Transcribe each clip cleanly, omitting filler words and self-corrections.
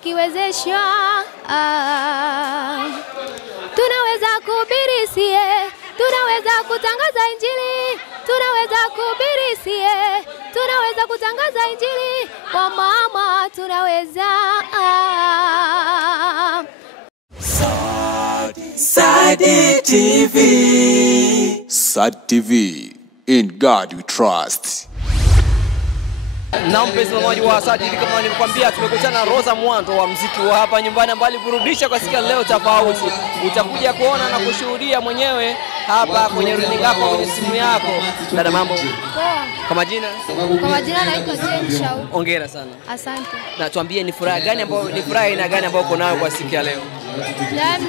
tukiwezeshwa tunaweza kuhubiri sie, tunaweza kutangaza injili, tunaweza kuhubiri sie, tunaweza kutangaza injili, kwa mama tunaweza. Sadi TV. Sadi TV. In God we trust. Na mpenzi mmoja wa Sadi TV, kama nilivyokuambia, tumekutana na Rosa Mwanto wa muziki wa hapa nyumbani ambaye burudisha kwa siku leo tofauti. Utakuja kuona na kushuhudia mwenyewe hapa kwenye runinga yako, kwenye simu yako. Dada, mambo? Poa. Kwa majina? Kwa majina naitwa Jane Shau. Hongera sana. Asante. Na tuambie ni furaha gani ambayo aina gani ambayo uko nayo kwa siku ya leo?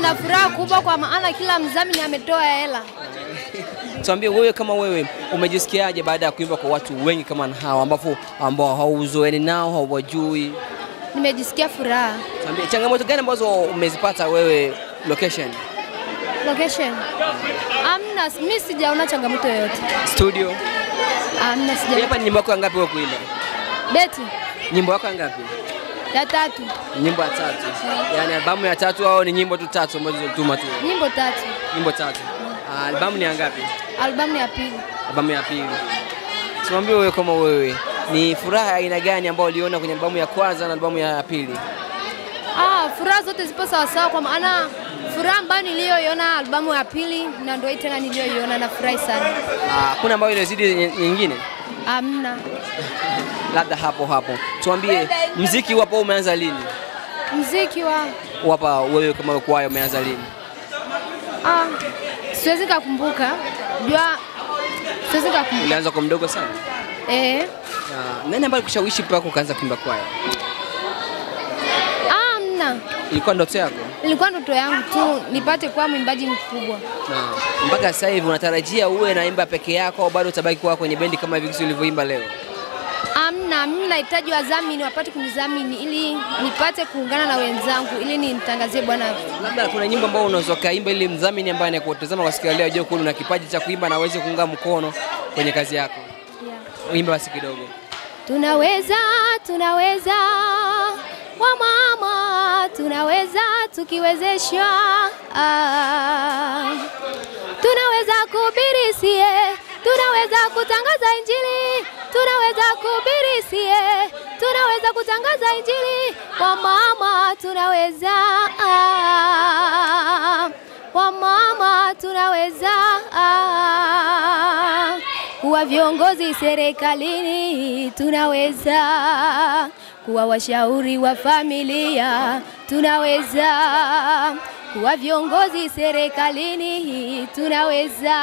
Na furaha kubwa kwa maana kila mdhamini ametoa hela. Tuambie wewe, kama wewe umejisikiaje baada ya kuimba kwa watu wengi kama hao ambao hauzoeni nao, hawajui? Nimejisikia furaha. Tuambie changamoto gani ambazo umezipata wewe location? Amna, mimi sijaona changamoto yoyote. Studio? Amna, sijaona. Hapa nyimbo yako ngapi wewe kuimba? Beti. Nyimbo yako ngapi? Ya 3. Nyimbo ya 3. Yaani albamu ya 3 au ni nyimbo tu 3 ambazo tuma tu? Nyimbo 3. Nyimbo 3. Albamu ni ngapi? Albamu ya 2. Albamu ya 2. Tuambie wewe, kama wewe ni furaha aina gani ambayo uliona kwenye albamu ya kwanza na albamu ya 2? Furaha zote zipo sawa sawa, kwa maana furaha ambayo niliyoiona albamu ya 2 na ndio tena niliyoiona na furahi sana. Kuna ambayo inazidi nyingine? Amna. Labda hapo. Tuambie muziki wapo umeanza lini? Muziki wapa wewe kama kwaya umeanza lini? Siwezi kukumbuka. Siwezi kukumbuka. Ulianza kwa mdogo sana? Nani ambaye kushawishi mpaka ukaanza kuimba kwaya? Amna. Ilikuwa ndoto yako? Ilikuwa ndoto yangu tu nipate kuwa mwimbaji mkubwa. Mpaka sasa hivi unatarajia uwe naimba peke yako au bado utabaki kuwa kwenye bendi kama hivi ulivyoimba leo? Amna, mimi nahitaji wadhamini wapate kunidhamini ili nipate kuungana na wenzangu ili nitangazie Bwana. Labda kuna nyimbo ambayo unaweza kaimba ili mdhamini ambaye anakutazama kwa siku ya leo ajue kwamba una kipaji cha kuimba na aweze kuunga mkono kwenye kazi yako. Uimba basi kidogo. Tunaweza wa mama, tunaweza tukiwezeshwa. Tunaweza kuhubiri sie, tunaweza kutangaza injili, tunaweza kuhubiri sie, tunaweza kutangaza injili, wa mama tunaweza, wa mama tunaweza. Kuwa viongozi serikalini tunaweza, kuwa washauri wa familia tunaweza, kuwa viongozi serikalini tunaweza.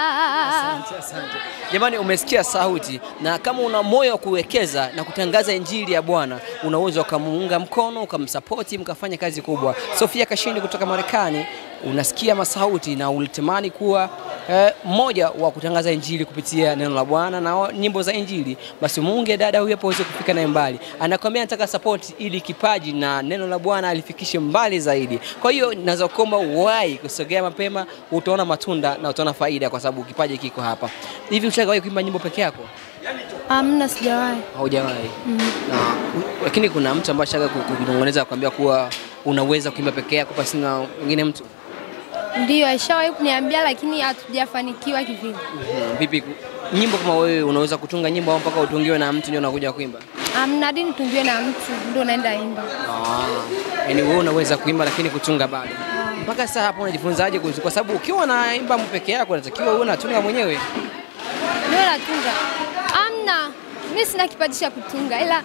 Asante. Jamani, umesikia sauti, na kama una moyo wa kuwekeza na kutangaza injili ya Bwana, unaweza kumuunga mkono, ukamsupport, mkafanya kazi kubwa. Sofia Kashindi kutoka Marekani, unasikia masauti na ulitamani kuwa mmoja wa kutangaza injili kupitia neno la Bwana na nyimbo za injili, basi muunge dada huyu hapo aweze kufika naye mbali. Anakuambia anataka support ili kipaji na neno la Bwana alifikishe mbali zaidi. Kwa hiyo naweza kuomba uwahi kusogea mapema, utaona matunda na utaona faida kwa sababu kipaji kiko hapa. Hivi ushawahi kuimba nyimbo peke yako? Amna, sijawahi. Haujawahi? Lakini kuna mtu ambaye shaka kukunong'oneza kuambia kuwa unaweza kuimba peke yako pasi na mwingine mtu? Ndio, aishawahi kuniambia lakini hatujafanikiwa kivile. Vipi nyimbo kama wewe unaweza kutunga nyimbo au mpaka utungiwe na mtu ndio unakuja kuimba? Amna, dini tungiwe na mtu ndio naenda imba. Yaani wewe unaweza kuimba lakini kutunga bado. Mpaka sasa hapo unajifunzaje kwa sababu ukiwa naimba peke yako unatakiwa uwe unatunga mwenyewe? Ndio natunga. Amna, mimi sina kipaji cha kutunga, ila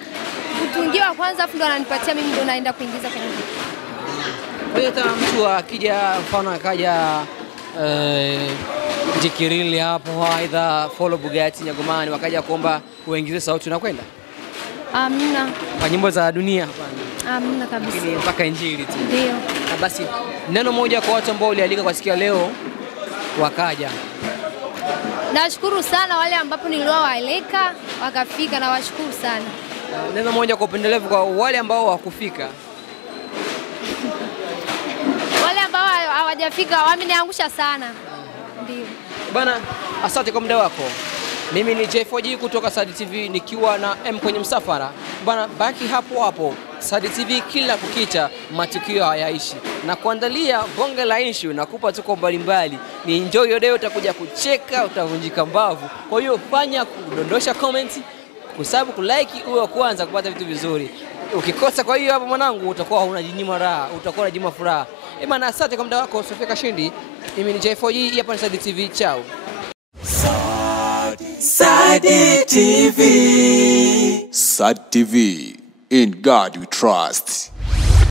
kutungiwa kwanza afu ndo ananipatia mimi ndo naenda kuingiza kwenye. Kwa hiyo hata mtu akija, mfano akaja Jikirili hapo aidha Follow Bugatti Nyagomani wakaja kuomba uingize sauti, unakwenda? Amna. Kwa nyimbo za dunia hapana? Amna kabisa. Lakini mpaka injili tu. Ndio. Basi neno moja kwa watu ambao ulialika kwa siku ya leo wakaja. Nashukuru sana wale ambapo niliowaalika wakafika, na washukuru sana. Neno moja kwa upendelevu kwa wale ambao hawakufika. Wale ambao hawajafika wameniangusha sana. Ndio. Bana, asante kwa muda wako. Mimi ni J4G kutoka Sadi TV nikiwa na M kwenye msafara. Bana, baki hapo hapo. Sadi TV kila kukicha matukio hayaishi. Na kuandalia bonge la issue na kupa tuko mbalimbali. Ni enjoy your day, utakuja kucheka, utavunjika mbavu. Kwa hiyo fanya kudondosha comment, kusabu, kulike uwe wa kwanza kupata vitu vizuri. Ukikosa kwa hiyo hapo mwanangu utakuwa unajinyima raha, utakuwa unajinyima furaha. Bana, asante kwa muda wako Sofia Kashindi. Mimi ni J4G, hapa ni Sadi TV. Ciao. Sadi TV. Sadi TV. In God we trust.